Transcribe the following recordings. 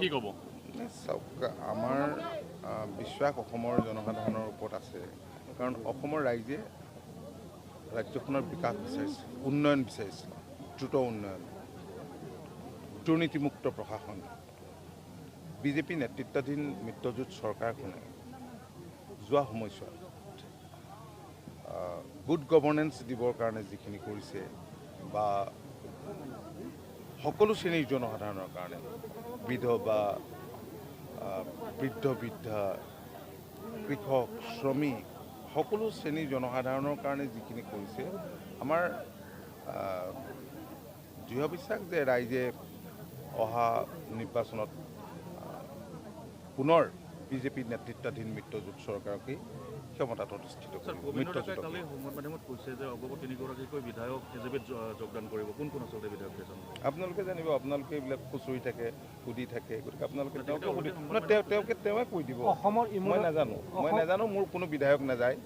কি ক'ব? চাওক, আমাৰ বিশ্বাস অসমৰ জনসাধাৰণৰ ওপৰত আছে, কাৰণ অসমৰ ৰাইজে ৰাজ্যখনৰ বিকাশ বিচাৰিছে, উন্নয়ন বিচাৰিছে, দ্ৰুত উন্নয়ন, দুৰ্নীতিমুক্ত প্ৰশাসন। বিজেপি নেতৃত্বাধীন মিত্ৰজোঁট চৰকাৰখনে যোৱা সময়ছোৱাত গুড গভৰ্নেন্স দিবৰ কাৰণে যিখিনি কৰিছে বা সকলো শ্ৰেণীৰ জনসাধাৰণৰ কাৰণে বিধৱা, বৃদ্ধ বৃদ্ধা, কৃষক, শ্ৰমিক, সকলো শ্ৰেণীৰ জনসাধাৰণৰ কাৰণে যিখিনি কৰিছে, আমাৰ দৃঢ় বিশ্বাস যে ৰাইজে অহা নিৰ্বাচনত পুনৰ বিজেপি নেতৃত্বাধীন মিত্ৰজোঁট চৰকাৰকেই ক্ষমতাত অধিষ্ঠিত কৰিব। মিত্ৰজোঁটে কালি সংবাদ মাধ্যমত কৈছে যে অৱগত 3গৰাকীকৈ বিধায়ক বিজেপিত যোগদান কৰিব। কোন কোন আচলতে বিধায়ক কেইজন? আপোনালোকে জানিব, আপোনালোকে এইবিলাক খুচৰি থাকে, সুধি থাকে, গতিকে আপোনালোকে তেওঁকে কৈ দিব। মই নাজানো, মোৰ কোনো বিধায়ক নাযায়,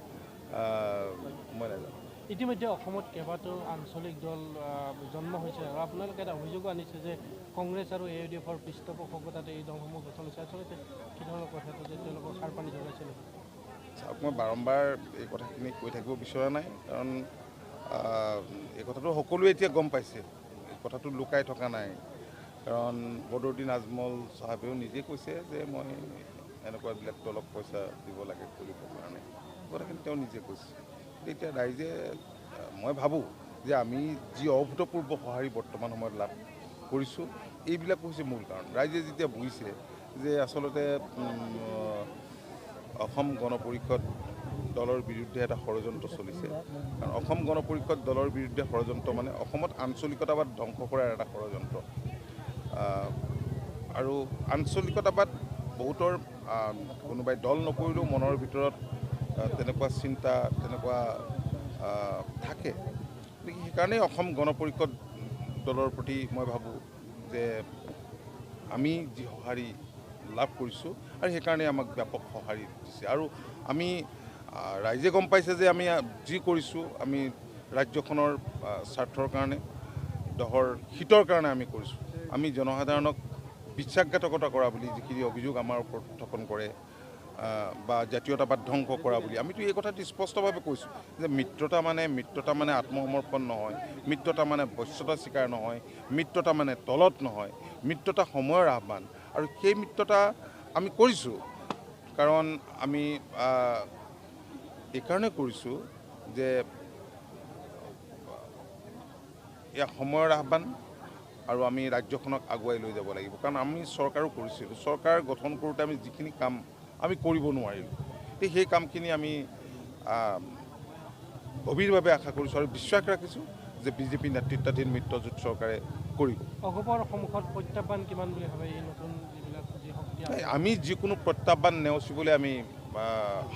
মই নাজানো। ইতিমধ্যে অসমত কেইবাটাও আঞ্চলিক দল জন্ম হৈছে আৰু আপোনালোকে এটা অভিযোগো আনিছে যে কংগ্ৰেছ আৰু AUDFৰ পৃষ্ঠপোষকতাতে এই দলসমূহ গঠন হৈছে। আচলতে কি ধৰণৰ কথাটো যে তেওঁলোকক সাৰ পানী যোগাইছে নেকি? চাওক, মই বাৰম্বাৰ এই কথাখিনি কৈ থাকিব বিচৰা নাই, কাৰণ এই কথাটো সকলোৱে এতিয়া গম পাইছে, এই কথাটো লুকাই থকা নাই। কাৰণ বদৰুদ্দিন আজমল চাহাবেও নিজে কৈছে যে মই এনেকুৱাবিলাক দলক পইচা দিব লাগে কৰিবৰ কাৰণে, কথাখিনি তেওঁ নিজে কৈছে। এতিয়া ৰাইজে, মই ভাবোঁ যে আমি যি অভূতপূৰ্ব সঁহাৰি বৰ্তমান সময়ত লাভ কৰিছোঁ, এইবিলাক হৈছে মূল কাৰণ। ৰাইজে যেতিয়া বুজিছে যে আচলতে অসম গণ পৰিষদ দলৰ বিৰুদ্ধে এটা ষড়যন্ত্ৰ চলিছে, কাৰণ অসম গণ পৰিষদ দলৰ বিৰুদ্ধে ষড়যন্ত্ৰ মানে অসমত আঞ্চলিকতাবাদ ধ্বংস কৰাৰ এটা ষড়যন্ত্ৰ। আৰু আঞ্চলিকতাবাদ বহুতৰ কোনোবাই দল নকৰিলেও মনৰ ভিতৰত তেনেকুৱা চিন্তা, তেনেকুৱা থাকে। গতিকে সেইকাৰণেই অসম গণ পৰিষদ দলৰ প্ৰতি মই ভাবোঁ যে আমি যি সঁহাৰি লাভ কৰিছোঁ, আৰু সেইকাৰণে আমাক ব্যাপক সঁহাৰি দিছে। আৰু আমি ৰাইজে গম পাইছে যে আমি যি কৰিছোঁ, আমি ৰাজ্যখনৰ স্বাৰ্থৰ কাৰণে, দহৰ হিতৰ কাৰণে আমি কৰিছোঁ। আমি জনসাধাৰণক বিশ্বাসঘাতকতা কৰা বুলি যিখিনি অভিযোগ আমাৰ ওপৰত উত্থাপন কৰে বা জাতীয়তাবাদ ধ্বংস কৰা বুলি, আমিতো এই কথাটো স্পষ্টভাৱে কৈছোঁ যে মিত্ৰতা মানে আত্মসমৰ্পণ নহয়, মিত্ৰতা মানে বশ্যতা স্বীকাৰ নহয়, মিত্ৰতা মানে তলত নহয়, মিত্ৰতা সময়ৰ আহ্বান। আৰু সেই মিত্ৰতা আমি কৰিছোঁ, কাৰণ আমি এইকাৰণে কৰিছোঁ যে এয়া সময়ৰ আহ্বান, আৰু আমি ৰাজ্যখনক আগুৱাই লৈ যাব লাগিব। কাৰণ আমি চৰকাৰো কৰিছিলোঁ, চৰকাৰ গঠন কৰোঁতে আমি যিখিনি কাম আমি কৰিব নোৱাৰিলোঁ, সেই কামখিনি আমি গভীৰভাৱে আশা কৰিছোঁ আৰু বিশ্বাস ৰাখিছোঁ যে বিজেপি নেতৃত্বাধীন মিত্ৰজোঁট চৰকাৰে কৰিব। অগপৰ সন্মুখত প্ৰত্যাহ্বান কিমান বুলি ভাবে এই নতুন যিবিলাক যি শক্তি? আমি যিকোনো প্ৰত্যাহ্বান নেওচিবলৈ আমি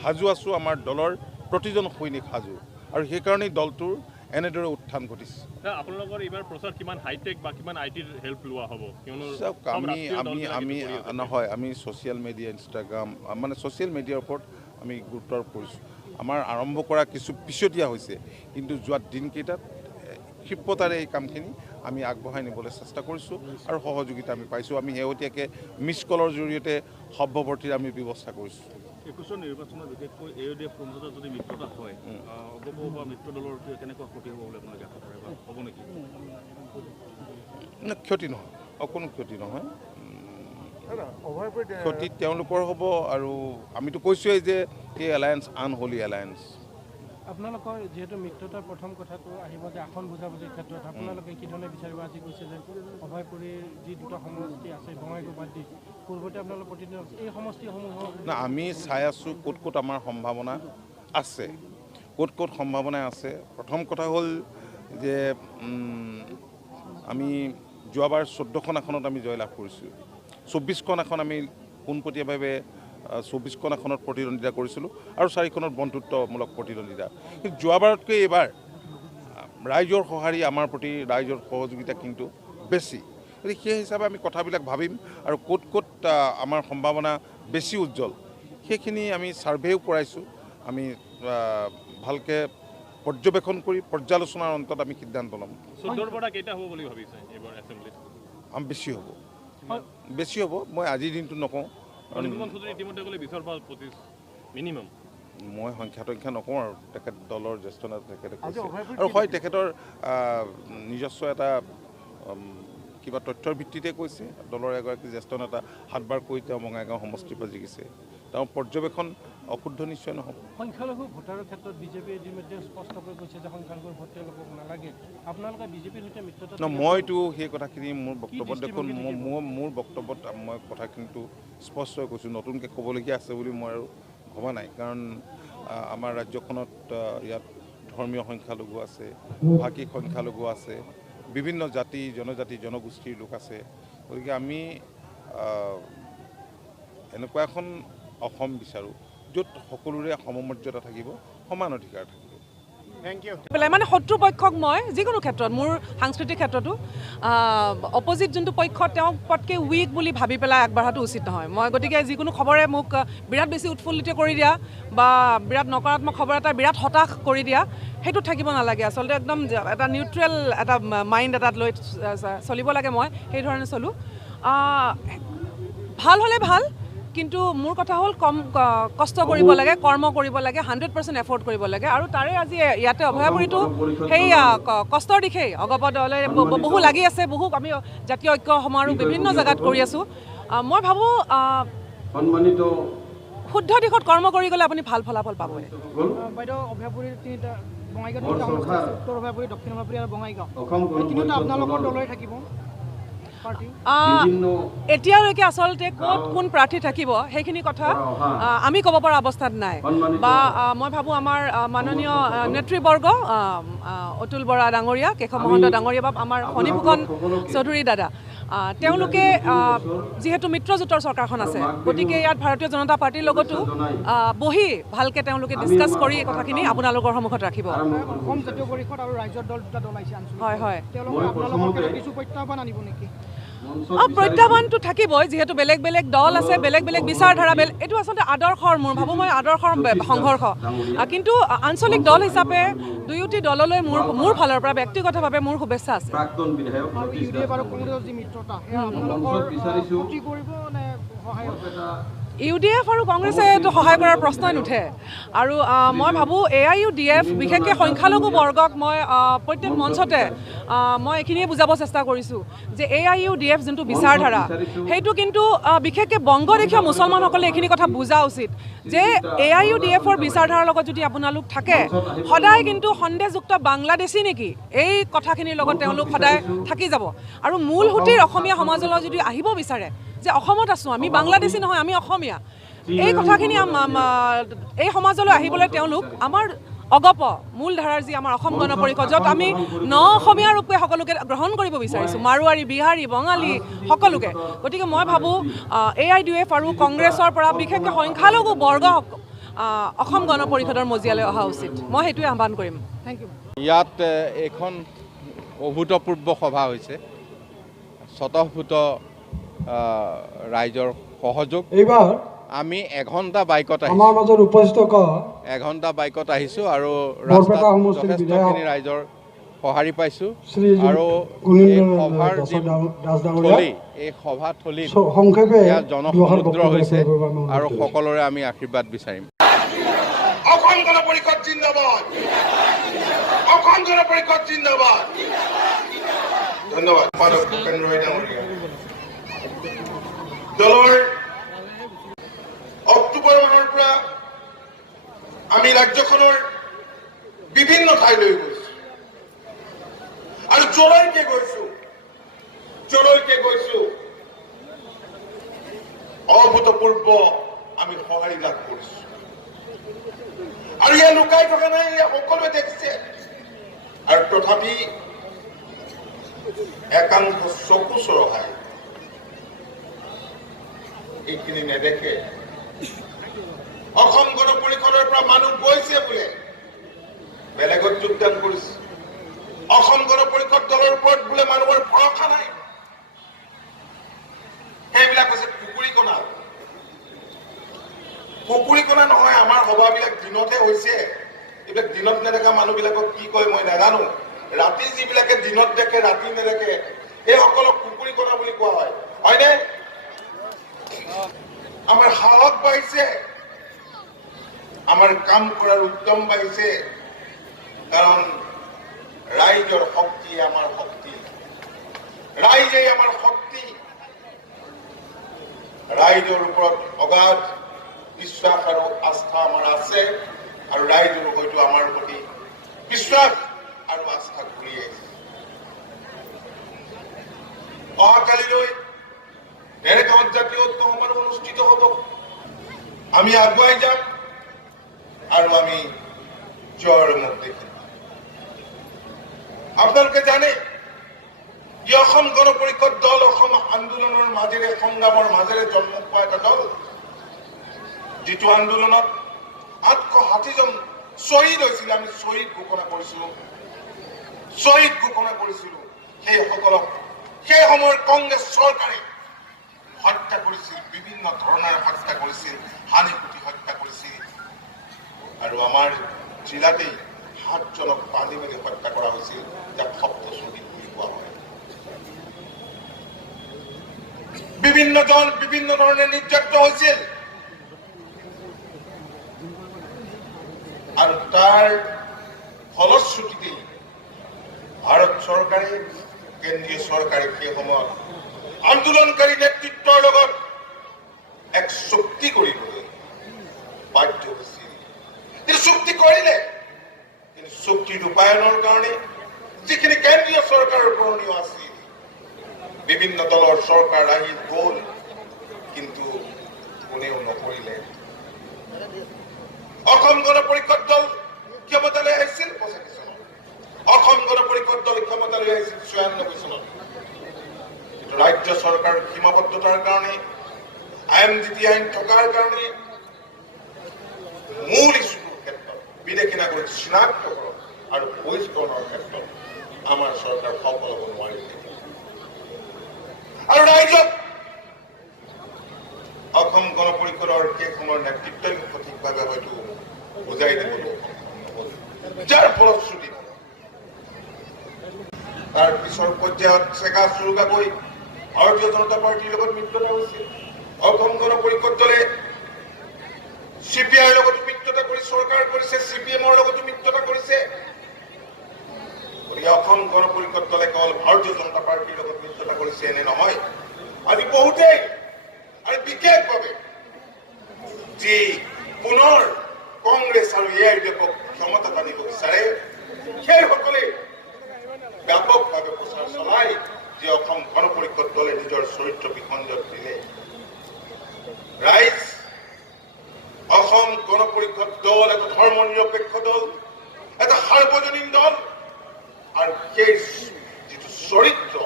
সাজু আছোঁ, আমাৰ দলৰ প্ৰতিজন সৈনিক সাজু, আৰু সেইকাৰণেই দলটোৰ এনেদৰে উত্থান ঘটিছে। আপোনালোকৰ এইবাৰ প্ৰচাৰ কিমান হাইটেক বা কিমান ITৰ হেল্প লোৱা হ'ব? চাওক, আমি ছ'চিয়েল মিডিয়া, ইনষ্টাগ্ৰাম, মানে ছ'চিয়েল মিডিয়াৰ ওপৰত আমি গুৰুত্ব আৰোপ কৰিছোঁ। আমাৰ আৰম্ভ কৰা কিছু পিছতীয়া হৈছে, কিন্তু যোৱা দিনকেইটাত ক্ষিপ্ৰতাৰে এই কামখিনি আমি আগবঢ়াই নিবলৈ চেষ্টা কৰিছোঁ, আৰু সহযোগিতা আমি পাইছোঁ। আমি শেহতীয়াকৈ মিছ কলৰ জৰিয়তে সভ্যৱৰ্তীৰ আমি ব্যৱস্থা কৰিছোঁ। 21ৰ নিৰ্বাচনত বিশেষকৈ AUDF মাজত যদি মিত্ৰতা হয়, অগপ বা মিত্ৰ দলৰ কেনেকুৱা ক্ষতি হ'ব বুলি আপোনালোকে আশা কৰে বা হ'ব নেকি? ক্ষতি নহয়, অকণো ক্ষতি নহয়। ক্ষতি তেওঁলোকৰ হ'ব, আৰু আমিতো কৈছোঁৱেই যে এই এলায়েন্স আনহলি এলায়েন্স। আপোনালোকৰ যিহেতু মিত্ৰতাৰ প্ৰথম কথাটো আহিব যে আসন বুজাবুজিৰ ক্ষেত্ৰত আপোনালোকে কি ধৰণে বিচাৰিব? আজি কৈছে যে অভয়পুৰীৰ যি দুটা সমষ্টি আছে, বঙাইগাঁও বাদ দি পূৰ্বতে আপোনালোকৰ প্ৰতিনিধি এই সমষ্টিসমূহৰ না, আমি চাই আছোঁ ক'ত ক'ত আমাৰ সম্ভাৱনা আছে, ক'ত ক'ত সম্ভাৱনা আছে। প্ৰথম কথা হ'ল যে আমি যোৱাবাৰ 14খন আসনত আমি জয়লাভ কৰিছোঁ, 24খন আসন আমি পোনপটীয়াভাৱে 24খন আসনত প্ৰতিদ্বন্দ্বিতা কৰিছিলোঁ, আৰু 4খনত বন্ধুত্বমূলক প্ৰতিদ্বন্দ্বিতা। কিন্তু যোৱাবাৰতকৈ এইবাৰ ৰাইজৰ সঁহাৰি আমাৰ প্ৰতি, ৰাইজৰ সহযোগিতা কিন্তু বেছি। গতিকে সেই হিচাপে আমি কথাবিলাক ভাবিম, আৰু ক'ত ক'ত আমাৰ সম্ভাৱনা বেছি উজ্জ্বল সেইখিনি আমি ছাৰ্ভেও কৰাইছোঁ। আমি ভালকৈ পৰ্যবেক্ষণ কৰি পৰ্যালোচনাৰ অন্তত আমি সিদ্ধান্ত ল'ম। 14ৰ পৰা কেইটা হ'ব বুলি ভাবিছে এইবাৰ এছেম্বলিত? বেছি হ'ব। বেছি হ'ব, মই আজিৰ দিনটো নকওঁ। ইতিমধ্যে ক'লে 20 বা 25 মিনিমাম। মই সংখ্যা নকওঁ আৰু তেখেত দলৰ জ্যেষ্ঠ নেতা তেখেতে কৈছে আৰু হয় তেখেতৰ নিজস্ব এটা কিবা তথ্যৰ ভিত্তিতে কৈছে। দলৰ এগৰাকী জ্যেষ্ঠ নেতা 7 বাৰ কৈ তেওঁ বঙাইগাঁও সমষ্টিৰ পৰা জিকিছে, তেওঁ পৰ্যবেক্ষণ অশুদ্ধ নিশ্চয় নহ'ব। সংখ্যালঘু ভোটাৰৰ ক্ষেত্ৰত বিজেপিয়ে ইতিমধ্যে স্পষ্টকৈ কৈছে যে সংখ্যালঘুৰ ভোট তেওঁলোকক নালাগে। আপোনালোকে বিজেপিৰ সৈতে মিত্ৰতা মইতো সেই কথাখিনি মোৰ বক্তব্যত দেখোন মোৰ বক্তব্যত মই কথাখিনিতো স্পষ্টকৈ কৈছোঁ, নতুনকৈ ক'বলগীয়া আছে বুলি মই আৰু ভবা নাই। কাৰণ আমাৰ ৰাজ্যখনত ইয়াত ধৰ্মীয় সংখ্যালঘু আছে, ভাষিক সংখ্যালঘু আছে, বিভিন্ন জাতি জনজাতি জনগোষ্ঠীৰ লোক আছে। গতিকে আমি এনেকুৱা এখন অসম বিচাৰোঁ য'ত সকলোৰে সমমৰ্যাদা থাকিব, সমান অধিকাৰ থাকিব। মানে শত্ৰু পক্ষক মই যিকোনো ক্ষেত্ৰত মোৰ সাংস্কৃতিক ক্ষেত্ৰতো অপজিট যোনটো পক্ষ তেওঁক পটকৈ উইক বুলি ভাবি পেলাই আগবঢ়াটো উচিত নহয়। মই গতিকে যিকোনো খবৰে মোক বিৰাট বেছি উৎফুল্লিত কৰি দিয়া বা বিৰাট নকাৰাত্মক খবৰ এটা বিৰাট হতাশ কৰি দিয়া সেইটোত থাকিব নালাগে। আচলতে একদম এটা নিউট্ৰেল এটা মাইণ্ড এটাত লৈ চলিব লাগে। মই সেইধৰণে চলোঁ। ভাল হ'লে ভাল, কিন্তু মোৰ কথা হ'ল কম কষ্ট কৰিব লাগে, কৰ্ম কৰিব লাগে, 100% এফৰ্ট কৰিব লাগে। আৰু তাৰে আজি ইয়াতে অভয়াপুৰীটো সেই কষ্টৰ দিশেই অগপদলৈ বহু লাগি আছে। বহু আমি জাতীয় ঐক্য সমাৰোহ বিভিন্ন জেগাত কৰি আছোঁ। মই ভাবোঁ শুদ্ধ দিশত কৰ্ম কৰি গ'লে আপুনি ভাল ফলাফল পাব। বাইদেউ অভয়াপুৰীৰ তিনিটা বঙাইগাঁও তিনিটা সমষ্টি আছে, উত্তৰ অভয়াপুৰী, দক্ষিণ অভয়াপুৰী আৰু বঙাইগাঁও। তিনিওটা আপোনালোকৰ দলৰে থাকিব। এতিয়ালৈকে আচলতে ক'ত কোন প্ৰাৰ্থী থাকিব সেইখিনি কথা আমি ক'ব পৰা অৱস্থাত নাই। বা মই ভাবোঁ আমাৰ মাননীয় নেতৃবৰ্গ অতুল বৰা ডাঙৰীয়া, কেশৱ মহন্ত ডাঙৰীয়া বা আমাৰ ফণীফুকন চৌধুৰী দাদা, তেওঁলোকে যিহেতু মিত্ৰজোঁটৰ চৰকাৰখন আছে, গতিকে ইয়াত ভাৰতীয় জনতা পাৰ্টীৰ লগতো বহি ভালকৈ তেওঁলোকে ডিছকাছ কৰি এই কথাখিনি আপোনালোকৰ সন্মুখত ৰাখিব। অসম জাতীয় পৰিষদ আৰু ৰাজ্যৰ দল দুটা দল আহিছে। হয় হয়, তেওঁলোকে আপোনালোকৰ কিছু প্ৰত্যাহ্বান আনিব নেকি? প্ৰত্যাহ্বানটো থাকিবই, যিহেতু বেলেগ বেলেগ দল আছে, বেলেগ বেলেগ বিচাৰধাৰা, এইটো আচলতে আদৰ্শৰ মোৰ ভাবোঁ মই আদৰ্শৰ সংঘৰ্ষ। কিন্তু আঞ্চলিক দল হিচাপে দুয়োটি দললৈ মোৰ ফালৰ পৰা ব্যক্তিগতভাৱে মোৰ শুভেচ্ছা আছে। UDF আৰু কংগ্ৰেছে এইটো সহায় কৰাৰ প্ৰশ্নই নুঠে। আৰু মই ভাবোঁ AIUDF বিশেষকৈ সংখ্যালঘু বৰ্গক মই প্ৰত্যেক মঞ্চতে মই এইখিনিয়ে বুজাব চেষ্টা কৰিছোঁ যে AIUDF যোনটো বিচাৰধাৰা সেইটো কিন্তু বিশেষকৈ বংগদেশীয় মুছলমানসকলে এইখিনি কথা বুজা উচিত যে AIUDFৰ বিচাৰধাৰাৰ লগত যদি আপোনালোক থাকে, সদায় কিন্তু সন্দেহযুক্ত বাংলাদেশী নেকি এই কথাখিনিৰ লগত তেওঁলোক সদায় থাকি যাব। আৰু মূল সুঁতিৰ অসমীয়া সমাজলৈ যদি আহিব বিচাৰে যে অসমত আছোঁ আমি, বাংলাদেশী নহয় আমি অসমীয়া, এই কথাখিনি এই সমাজলৈ আহিবলৈ তেওঁলোক আমাৰ অগপ মূলধাৰাৰ যি আমাৰ অসম গণ পৰিষদ, য'ত আমি অসমীয়া ৰূপে সকলোকে গ্ৰহণ কৰিব বিচাৰিছোঁ, মাৰোৱাৰী, বিহাৰী, বঙালী সকলোকে। গতিকে মই ভাবোঁ AIUDF আৰু কংগ্ৰেছৰ পৰা বিশেষকৈ সংখ্যালঘু বৰ্গ অসম গণ পৰিষদৰ মজিয়ালৈ অহা উচিত। মই সেইটোৱে আহ্বান কৰিম। Thank you. ইয়াত এখন অভূতপূৰ্ব সভা হৈছে, স্বতঃস্ফূৰ্ত ৰাইজৰ সহযোগ। এইবাৰ আমি এঘণ্টা বাইকত আহিছোঁ আৰু যথেষ্টখিনি ৰাইজৰ সঁহাৰি পাইছোঁ। আৰু এই সভাৰ যি থলী, এই সভাথলীত ইয়াত জনসমুদ্ৰ হৈছে আৰু সকলোৰে আমি আশীৰ্বাদ বিচাৰিম। অসম গণ পৰিষদ জিন্দাবাদ, অসম গণ পৰিষদ জিন্দাবাদ। ধন্যবাদ। দলৰ অক্টোবৰ মাহৰ পৰা আমি ৰাজ্যখনৰ বিভিন্ন ঠাইলৈ গৈছো আৰু যলৈকে গৈছো অভূতপূৰ্ব আমি সঁহাৰি লাভ কৰিছো। আৰু ইয়াত লুকাই থকা নাই, ইয়াত সকলোৱে দেখিছে। আৰু তথাপি একাংশ চকু চৰহাই এইখিনি নেদেখে। অসম গণ পৰিষদৰ পৰা মানুহ গৈছে বোলে বেলেগত যোগদান কৰিছে। অসম গণ পৰিষদ দলৰ ওপৰত বোলে মানুহৰ ভৰসা নাই। সেইবিলাক হৈছে কুকুৰিকণা। কুকুৰিকণা নহয়, আমাৰ সভাবিলাক দিনতহে হৈছে। এইবিলাক দিনত নেদেখা মানুহবিলাকক কি কয় মই নাজানো। ৰাতি যিবিলাকে দিনত দেখে ৰাতি নেদেখে সেইসকলক কুকুৰিকণা বুলি কোৱা হয়। হয়নে? আমাৰ সাহস বাঢ়িছে, আমাৰ কাম কৰাৰ উদ্যম বাঢ়িছে, কাৰণ ৰাইজৰ শক্তি আমাৰ শক্তি, ৰাইজেই আমাৰ শক্তি। ৰাইজৰ ওপৰত অগাধ বিশ্বাস আৰু আস্থা আমাৰ আছে, আৰু ৰাইজৰো হয়তো আমাৰ প্ৰতি বিশ্বাস আৰু আস্থা ঘূৰি আহিছে। অহাকালিলৈ ঢেৰেগাঁৱত জাতীয় ঐক্য সমাৰোহ অনুষ্ঠিত হ'ব। আমি আগুৱাই যাম আৰু আমি জয়ৰ মুখ দেখিম। আপোনালোকে জানে যে অসম গণ পৰিষদ দল অসম আন্দোলনৰ মাজেৰে সংগ্ৰামৰ মাজেৰে জন্ম পোৱা এটা দল, যিটো আন্দোলনত 860 জন শ্বহীদ হৈছিল। আমি শ্বহীদ ঘোষণা কৰিছিলো, শ্বহীদ ঘোষণা কৰিছিলো। সেইসকলক সেই সময়ৰ কংগ্ৰেছ চৰকাৰে হত্যা কৰিছিল, বিভিন্ন ধৰণৰ হত্যা কৰিছিল, হানি কুটি হত্যা কৰিছিল। আৰু আমাৰ জিলাতেই 7 জনক বান্ধি মেলি হত্যা কৰা হৈছিল, যাক সপ্তশ্বহীদ বুলি কোৱা হয়। বিভিন্ন জন বিভিন্ন ধৰণে নিৰ্যাতিত হৈছিল, আৰু তাৰ ফলশ্ৰুতিতেই ভাৰত চৰকাৰে, কেন্দ্ৰীয় চৰকাৰে সেই সময়ত আন্দোলনকাৰী নেতৃত্বৰ লগত এক চুক্তি কৰিবলৈ বাধ্য হৈছিল। কিন্তু চুক্তি কৰিলে, কিন্তু চুক্তি ৰূপায়ণৰ কাৰণে যিখিনি কেন্দ্ৰীয় চৰকাৰৰ কৰণীয় আছিল, বিভিন্ন দলৰ চৰকাৰ আহি গ'ল, কিন্তু কোনেও নকৰিলে। অসম গণ পৰিষদ দল ক্ষমতালৈ আহিছিল 85 চনত, অসম গণ পৰিষদ দল ক্ষমতালৈ আহিছিল 96 চনত। কিন্তু ৰাজ্য চৰকাৰৰ সীমাবদ্ধতাৰ কাৰণে, IMDT আইন থকাৰ কাৰণে, মূল ইছ্যুটোৰ ক্ষেত্ৰত বিদেশী নাগৰিক চিনাক্তকৰণ আৰু বহিষ্কৰণৰ ক্ষেত্ৰত আমাৰ চৰকাৰ সফল হ'ব নোৱাৰিলে। আৰু ৰাইজক অসম গণ পৰিষদৰ সেই সময়ৰ নেতৃত্বই সঠিকভাৱে হয়তো বুজাই দিবলৈ যাৰ ফলশ্ৰুতি তাৰ পিছৰ পৰ্যায়ত চেগা চুৰুকাকৈ ভাৰতীয় জনতা পাৰ্টিৰ লগত মিত্ৰতা হৈছিল। অসম গণ পৰিষদ দলে CPIৰ লগত মিত্ৰতা কৰি চৰকাৰ কৰিছে, CPMৰ লগত মিত্ৰতা কৰিছে। গতিকে অসম গণ পৰিষদ দলে কেৱল ভাৰতীয় জনতা পাৰ্টিৰ লগত মিত্ৰতা কৰিছে এনে নহয়। আজি বহুতেই আৰু বিশেষভাৱে যি পুনৰ কংগ্ৰেছ আৰু AIUDFক ক্ষমতাত আনিব বিচাৰে, সেইসকলে ব্যাপকভাৱে প্ৰচাৰ চলায় যে অসম গণ পৰিষদ দলে নিজৰ চৰিত্ৰ বিসঞ্জন দিলে। ৰাইজ অসম গণ পৰিষদ দল এটা ধৰ্ম নিৰপেক্ষ দল, এটা সাৰ্বজনীন দল, আৰু সেই যিটো চৰিত্ৰ,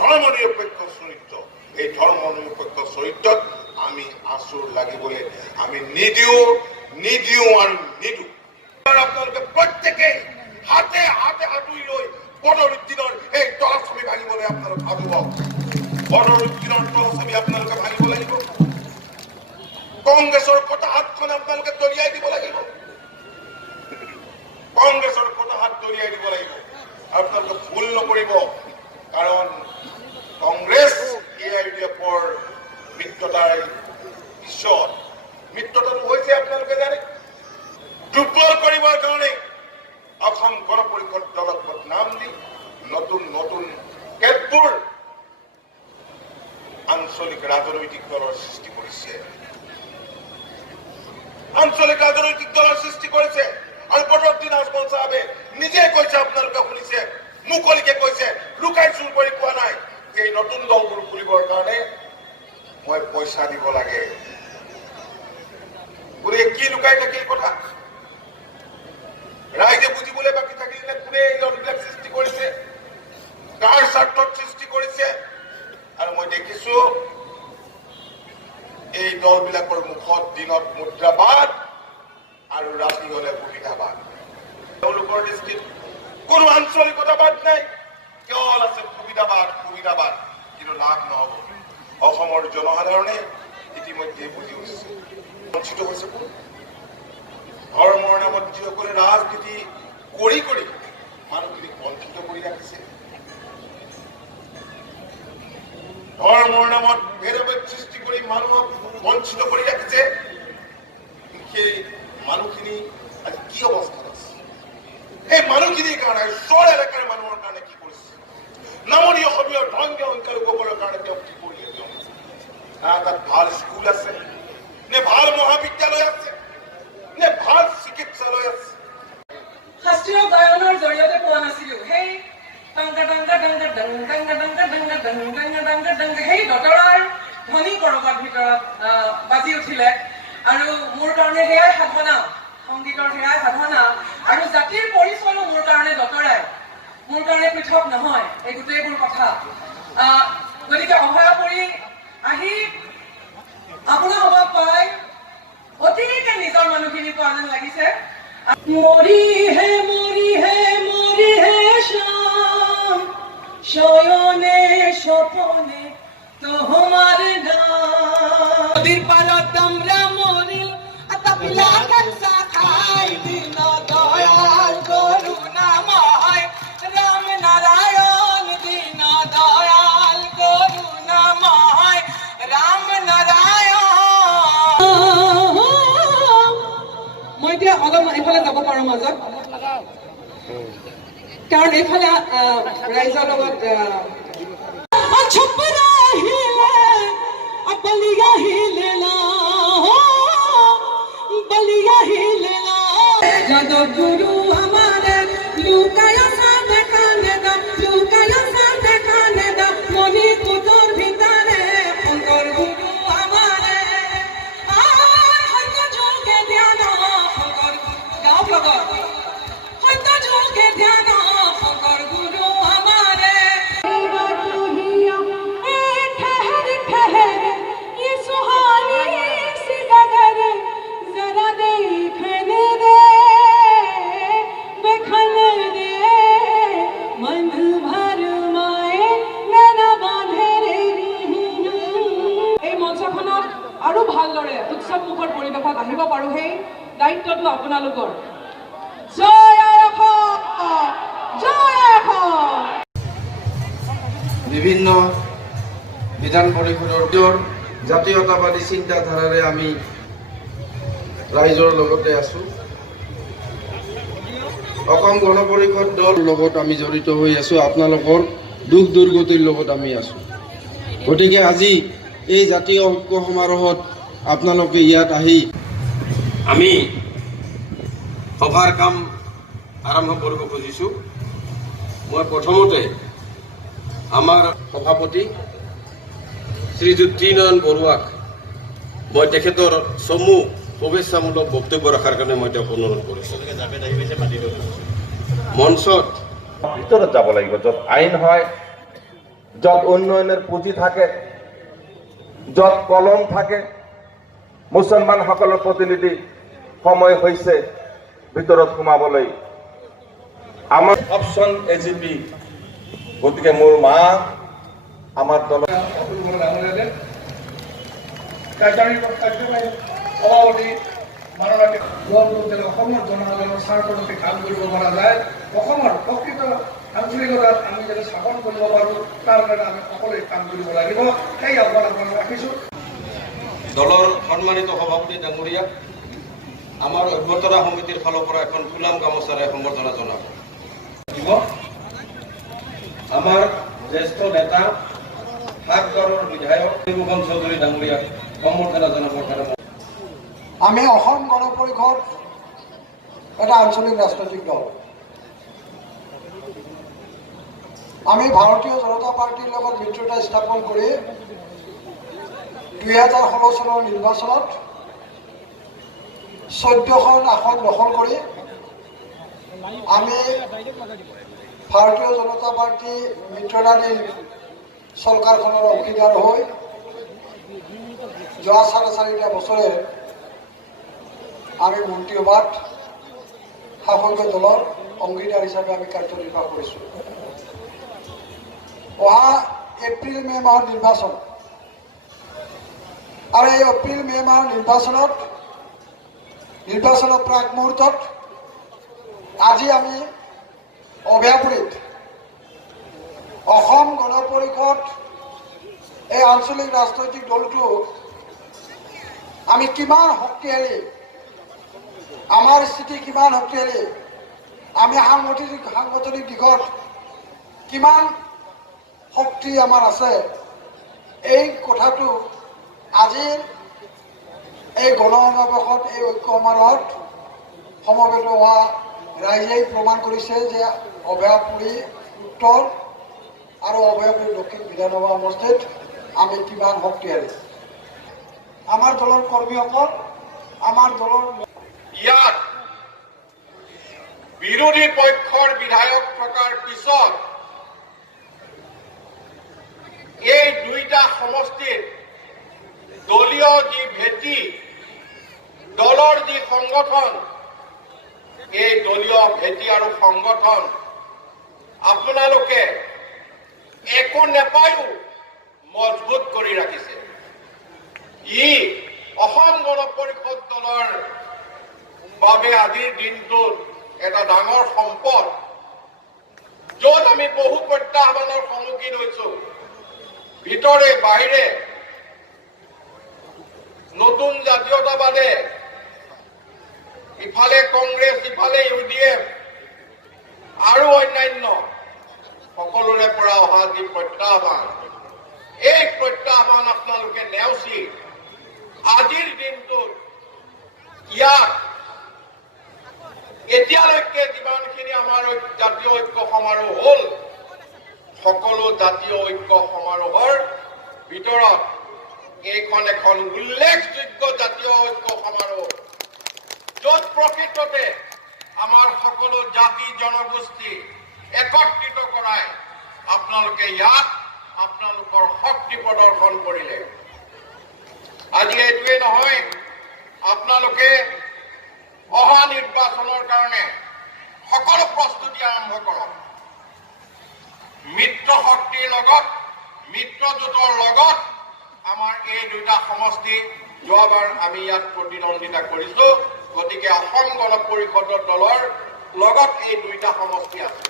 ধৰ্ম নিৰপেক্ষ চৰিত্ৰ, এই ধৰ্ম নিৰপেক্ষ চৰিত্ৰত আমি আচুৰ লাগিবলৈ আমি নিদিও আৰু নিদো। আপোনালোকে প্ৰত্যেকেই হাতে হাতে হাতুৰি লৈ বদৰুদ্দিনৰ এই তলছবি ভাঙিবলৈ আপোনালোক ভাবিব। বদৰুদ্দিনৰ তলছবি আপোনালোকে ভাঙিব লাগিব। কংগ্ৰেছৰ কটা হাতখন আপোনালোকে দলিয়াই দিব লাগিব। কংগ্ৰেছৰ কটা হাত দলিয়াই দিব লাগিব। আপোনালোকে ভুল নকৰিব, কাৰণ কংগ্ৰেছ AIUDFৰ মিত্ৰতাৰ পিছত মিত্ৰতাটো হৈছে আপোনালোকে জানে, দুৰ্বল কৰিবৰ কাৰণে অসম গণ পৰিষদ দলক বদনাম দি নতুন নতুন কেতবোৰ আঞ্চলিক ৰাজনৈতিক দলৰ সৃষ্টি কৰিছে। আঞ্চলিক ৰাজনৈতিক দলৰ সৃষ্টি কৰিছে। আৰু বদৰুদ্দিন আজমল চাহাবে নিজে কৈছে, আপোনালোকে শুনিছে, মুকলিকে কৈছে, লুকাই চুৰ কৰি কোৱা নাই যে এই নতুন দলবোৰ খুলিবৰ কাৰণে মই পইচা দিব লাগে। গতিকে কি লুকাই থাকে এই কথা? ৰাইজে বুজিবলৈ বাকী থাকিলে নে কোনে এই দলবিলাক সৃষ্টি কৰিছে, কাৰ স্বাৰ্থত সৃষ্টি কৰিছে? আৰু মই দেখিছো এই দলবিলাকৰ মুখত দিনত মুদ্ৰাবাদ আৰু ৰাতি হলে সুবিধাবাদ। তেওঁলোকৰ দৃষ্টিত কোনো আঞ্চলিকতাবাদ নাই, কেৱল আছে সুবিধাবাদ। কিন্তু লাভ নহব। অসমৰ জনসাধাৰণে ইতিমধ্যে বুজি উঠিছে, বঞ্চিত হৈছে। ধৰ্মৰ নামত যিসকলে ৰাজনীতি কৰি কৰি মানুহখিনিক বঞ্চিত কৰি ৰাখিছে, ধৰ্মৰ নামত ভেদাভেদ সৃষ্টি কৰি মানুহক বঞ্চিত কৰি ৰাখিছে। সেই মানুহখিনি আজি কি অৱস্থাত আছে? সেই মানুহখিনিৰ কাৰণে ওচৰ এলেকাৰ মানুহৰ কাৰণে কি কৰিছে? নামনি অসমীয়াৰ ধৰ্মীয় সংখ্যালঘুসকলৰ কাৰণে তেওঁ কি কৰিলে? তাত ভাল স্কুল আছে নে ভাল মহাবিদ্যালয় আছে নে ভাল চিকিৎসালয় আছে? শাস্ত্ৰীয় গায়নৰ জৰিয়তে পোৱা নাছিলো সেই সেই দতৰাৰ ধ্বনি কৰবাৰ ভিতৰত বাজি উঠিলে আৰু মোৰ কাৰণে সেয়াই সাধনা, সংগীতৰ সেয়াই সাধনা আৰু জাতিৰ পৰিচয়ো মোৰ কাৰণে দতৰাই, মোৰ কাৰণে পৃথক নহয় এই গোটেইবোৰ কথা। গতিকে অভয়াপুৰী আহি আপোনাৰ সভা পাই অতিকে নিজৰ মানুহখিনি পোৱা যেন লাগিছে। মৰি হে শাম শয়নে স্বপনে তোমাৰ নাম। নদীৰ পাৰত আমরা মরিল আতাপিলা কাঁচা খাই দিন দয়াল করুণাময় রাম নারায়ণ দিন দয়াল করুণাময় রাম নারায়ণ। মই এতিয়া অলপ এইফালে যাব পাৰো মাজত, কাৰণ এইফালে ৰাইজৰ লগত যাদৱ গুৰু আমাৰে লুকায়া সা দেখা নেদা, লুকায়া সা দেখা নেদা মনি কুটৰ ভিতৰে শংকৰ গুৰু আমাৰে সত্য যোগে ধ্যান শংকৰ গাঁও লগত সত্য যোগে ধ্যান শংকৰ গুৰু আমাৰে। ठहर ठहर ये सुहानी सी डगर जरा देखने दे देखन दे मन भर माए नैना बांधे रे। এই মঞ্চখনত আৰু ভালদৰে উৎসৱমুখৰ পৰিৱেশত আহিব পাৰো সেই দায়িত্বটো আপোনালোকৰ। জয় অসম, জয় অসম। বিভিন্ন বিধান পৰিষদৰ জাতীয়তাবাদী চিন্তাধাৰাৰে আমি ৰাইজৰ লগতে আছো। অসম গণ পৰিষদ দলৰ লগত আমি জড়িত হৈ আছো, আপোনালোকৰ দুখ দুৰ্গতিৰ লগত আমি আছো। গতিকে আজি এই জাতীয় ঐক্য সমাৰোহত আপোনালোকে ইয়াত আহি আমি সভাৰ কাম আৰম্ভ কৰিব খুজিছোঁ। মই প্ৰথমতে আমাৰ সভাপতি শ্ৰীযুত ত্ৰিনয়ন বৰুৱাক মই তেখেতৰ চমু শুভেচ্ছামূলক বক্তব্য ৰখাৰ কাৰণে মই তেওঁক অনুৰোধ কৰিছোঁ। মঞ্চত ভিতৰত যাব লাগিব, য'ত আইন হয়, য'ত উন্নয়নেৰ পুঁজি থাকে, য'ত কলম থাকে। মুছলমানসকলৰ প্ৰতিনিধি সময় হৈছে ভিতৰত সোমাবলৈ। আমাৰ অপশ্যন AGP, গতিকে মোৰ মা আমাৰ দলৰ সভাপতি মাননীয় অসমৰ জনসাধাৰণৰ স্বাৰ্থৰ প্ৰতি কাম কৰিব পৰা যায়, অসমৰ প্ৰকৃত আঞ্চলিকতাত আমি যাতে স্থাপন কৰিব পাৰোঁ তাৰ কাৰণে আমি সকলোৱে কাম কৰিব লাগিব। সেই আহ্বান আপোনালোক ৰাখিছোঁ। দলৰ সন্মানিত সভাপতি ডাঙৰীয়া, আমাৰ অভ্যৰ্থনা সমিতিৰ ফালৰ পৰা এখন ফুলাম গামোচাৰে সম্বৰ্ধনা জনাব। আমাৰ জ্যেষ্ঠ নেতা সাতগাঁৱৰ বিধায়ক মোহন চৌধুৰী ডাঙৰীয়াক সম্বৰ্ধনা জনাবৰ কাৰণে আমি অসম গণ পৰিষদ এটা আঞ্চলিক ৰাজনৈতিক দল। আমি ভাৰতীয় জনতা পাৰ্টিৰ লগত মিত্ৰতা স্থাপন কৰি 2016 চনৰ নিৰ্বাচনত 14খন আসন দখল কৰি আমি ভাৰতীয় জনতা পাৰ্টি মিত্ৰতাধীন চৰকাৰখনৰ অংশীদাৰ হৈ যোৱা 4.5 বছৰে আমি মন্ত্ৰীসভাত শাসকীয় দলৰ অংশীদাৰ হিচাপে আমি কাৰ্যনিৰ্বাহ কৰিছোঁ। অহা এপ্ৰিল মে মাহৰ নিৰ্বাচন আৰু এই এপ্ৰিল মে মাহৰ নিৰ্বাচনৰ প্ৰাক মুহূৰ্তত আজি আমি অভয়াপুৰীত অসম গণ পৰিষদ এই আঞ্চলিক ৰাজনৈতিক দলটো আমি কিমান শক্তিশালী, আমাৰ স্থিতি কিমান শক্তিশালী, আমি সাংগঠনিক দিশত কিমান শক্তি আমাৰ আছে, এই কথাটো আজিৰ এই গণসমাৱেশত, এই ঐক্য সমাৰোহত সমবেত হোৱা ৰাইজেই প্ৰমাণ কৰিছে যে অভয়াপুৰী উত্তৰ আৰু অভয়াপুৰী দক্ষিণ বিধানসভা সমষ্টিত আমি কিমান শক্তিশালী। আমাৰ দলৰ কৰ্মীসকল, আমাৰ দলৰ ইয়াত বিৰোধী পক্ষৰ বিধায়ক থকাৰ পিছত এই দুইটা সমষ্টিৰ দলীয় যি ভেটি, দলৰ যি সংগঠন, এই দলীয় ভেটি আৰু সংগঠন আপোনালোকে একো নেপায়ো মজবুত কৰি ৰাখিছে। ই অসম গণ পৰিষদ দলৰ বাবে আজিৰ দিনটোত এটা ডাঙৰ সম্পদ, য'ত আমি বহু প্ৰত্যাহ্বানৰ সন্মুখীন হৈছো, ভিতৰে বাহিৰে। নতুন জাতীয়তাবাদে, ইফালে কংগ্ৰেছ, ইফালে UDF আৰু অন্যান্য সকলোৰে পৰা অহা যি প্ৰত্যাহ্বান, এই প্ৰত্যাহ্বান আপোনালোকে নেওচি আজিৰ দিনটোত ইয়াত এতিয়ালৈকে যিমানখিনি আমাৰ জাতীয় ঐক্য সমাৰোহ হ'ল, সকলো জাতীয় ঐক্য সমাৰোহৰ ভিতৰত এইখন এখন উল্লেখযোগ্য জাতীয় ঐক্য সমাৰোহ, য'ত প্ৰকৃততে আমাৰ সকলো জাতি জনগোষ্ঠী একত্ৰিত কৰাই আপোনালোকে ইয়াত আপোনালোকৰ শক্তি প্ৰদৰ্শন কৰিলে। আজি এইটোৱে নহয়, আপোনালোকে অহা নিৰ্বাচনৰ কাৰণে সকলো প্ৰস্তুতি আৰম্ভ কৰক। মিত্ৰ শক্তিৰ লগত, মিত্ৰজোঁটৰ লগত আমাৰ এই দুটা সমষ্টি যোৱাবাৰ আমি ইয়াত প্ৰতিদ্বন্দ্বিতা কৰিছো। গতিকে অসম গণ পৰিষদৰ দলৰ লগত এই দুইটা সমষ্টি আছে।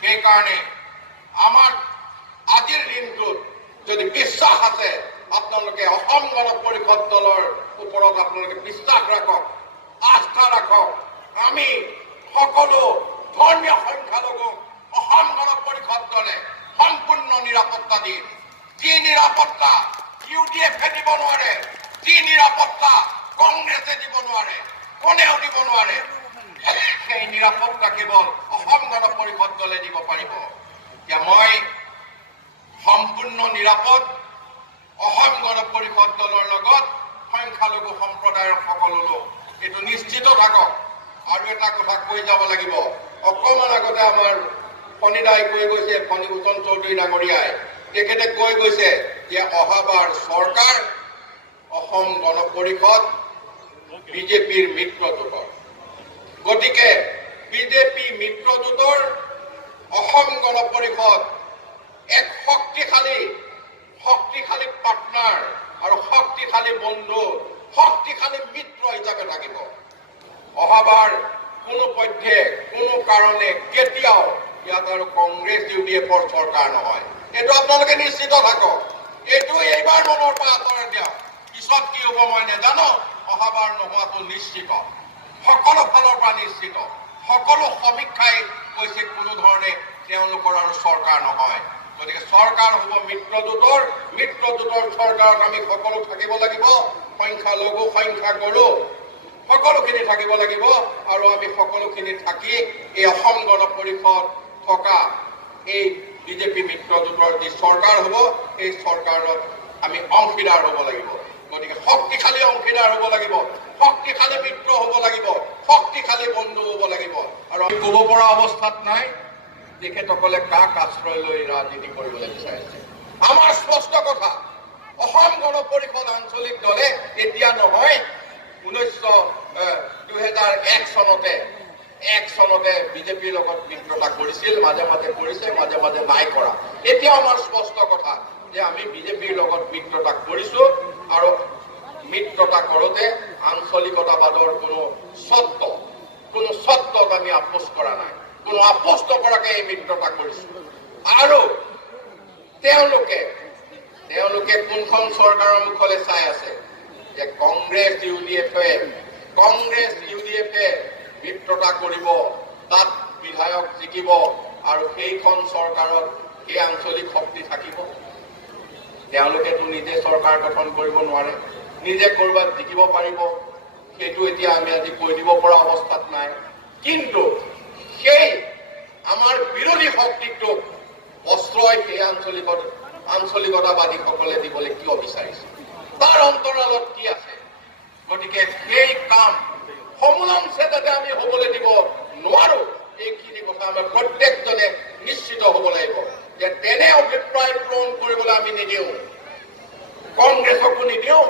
সেইকাৰণে আমাৰ আজিৰ দিনটোত যদি বিশ্বাস আছে, আপোনালোকে অসম গণ পৰিষদ দলৰ ওপৰত আপোনালোকে বিশ্বাস ৰাখক, আস্থা ৰাখক। আমি সকলো ধৰ্মীয় সংখ্যালঘুক অসম গণ পৰিষদ দলে সম্পূৰ্ণ নিৰাপত্তা দিম। যি নিৰাপত্তা UDF দিব নোৱাৰে, যি নিৰাপত্তা কংগ্ৰেছে দিব নোৱাৰে, কোনেও দিব নোৱাৰে, সেই নিৰাপত্তা কেৱল অসম গণ পৰিষদ দলে দিব পাৰিব। এতিয়া মই সম্পূৰ্ণ নিৰাপদ অসম গণ পৰিষদ দলৰ লগত সংখ্যালঘু সম্প্ৰদায়ৰ সকলো লোক, এইটো নিশ্চিত থাকক। আৰু এটা কথা কৈ যাব লাগিব, অকণমান আগতে আমাৰ ফণীদাই কৈ গৈছে, ফণীভূষণ চৌধুৰী ডাঙৰীয়াই, তেখেতে কৈ গৈছে যে অহাবাৰ চৰকাৰ অসম গণ পৰিষদ বিজেপিৰ মিত্ৰজোঁটৰ। গতিকে বিজেপি মিত্ৰজোঁটৰ অসম গণ পৰিষদ এক শক্তিশালী পাৰ্টনাৰ আৰু শক্তিশালী বন্ধু, শক্তিশালী মিত্ৰ হিচাপে থাকিব। অহাবাৰ কোনো পধ্যে, কোনো কাৰণে কেতিয়াও ইয়াত আৰু কংগ্ৰেছ UDFৰ চৰকাৰ নহয়, এইটো আপোনালোকে নিশ্চিত থাকক। এইটো এইবাৰ মনৰ পৰা আঁতৰাই দিয়ক। পিছত কি হ'ব মই নাজানো, অহাবাৰ নোহোৱাটো নিশ্চিত, সকলো ফালৰ পৰা নিশ্চিত। সকলো সমীক্ষাই কৈছে কোনো ধৰণে তেওঁলোকৰ আৰু চৰকাৰ নহয়। গতিকে চৰকাৰ হ'ব মিত্ৰজোঁটৰ চৰকাৰত আমি সকলো থাকিব লাগিব। সংখ্যালঘু, সংখ্যাগুৰু সকলোখিনি থাকিব লাগিব। আৰু আমি সকলোখিনি থাকি এই অসম গণ পৰিষদ থকা এই বিজেপি মিত্ৰজোঁটৰ যি চৰকাৰ হ'ব, এই চৰকাৰত আমি অংশীদাৰ হ'ব লাগিব। গতিকে শক্তিশালী অংশীদাৰ হ'ব লাগিব, শক্তিশালী মিত্ৰ হ'ব লাগিব, শক্তিশালী বন্ধু হ'ব লাগিব। আৰু আমি ক'ব পৰা অৱস্থাত নাই তেখেতসকলে কাক আশ্ৰয় লৈ ৰাজনীতি কৰিবলৈ বিচাৰিছে। আমাৰ স্পষ্ট কথা, অসম গণ পৰিষদ আঞ্চলিক দলে এতিয়া নহয়, 2001 চনতে বিজেপিৰ লগত মিত্ৰতা কৰিছিল, মাজে মাজে কৰিছে, মাজে মাজে নাই কৰা। এতিয়াও আমাৰ স্পষ্ট কথা যে আমি বিজেপিৰ লগত মিত্ৰতা কৰিছো, আৰু মিত্ৰতা কৰোঁতে আঞ্চলিকতাবাদৰ কোনো চৰ্তত আমি আপোচ কৰা নাই, কোনো আপোচ নকৰাকে এই মিত্ৰতা কৰিছো। আৰু তেওঁলোকে তেওঁলোকে কোনখন চৰকাৰৰ মুখলৈ চাই আছে যে কংগ্ৰেছ ইউডিএফে মিত্ৰতা কৰিব, তাত বিধায়ক জিকিব আৰু সেইখন চৰকাৰত সেই আঞ্চলিক শক্তি থাকিব। তেওঁলোকেতো নিজে চৰকাৰ গঠন কৰিব নোৱাৰে, নিজে ক'ৰবাত জিকিব পাৰিব, সেইটো এতিয়া আমি আজি কৈ দিব পৰা অৱস্থাত নাই। কিন্তু সেই আমাৰ বিৰোধী শক্তিটোক অস্ত্ৰই সেই আঞ্চলিকতাবাদীসকলে দিবলৈ কিয় বিচাৰিছে, তাৰ অন্তৰালত কি আছে? গতিকে সেই কাম সমূলাংশে যাতে আমি হ'বলৈ দিব নোৱাৰো, এইখিনি কথা আমি প্ৰত্যেকজনে নিশ্চিত হ'ব লাগিব যে তেনে অভিপ্ৰায় পূৰণ কৰিবলৈ আমি নিদিওঁ, কংগ্ৰেছকো নিদিওঁ,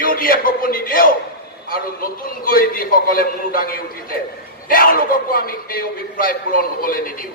ইউডিএফকো নিদিওঁ, আৰু নতুনকৈ যিসকলে মূৰ দাঙি উঠিছে তেওঁলোককো আমি সেই অভিপ্ৰায় পূৰণ হ'বলৈ নিদিওঁ।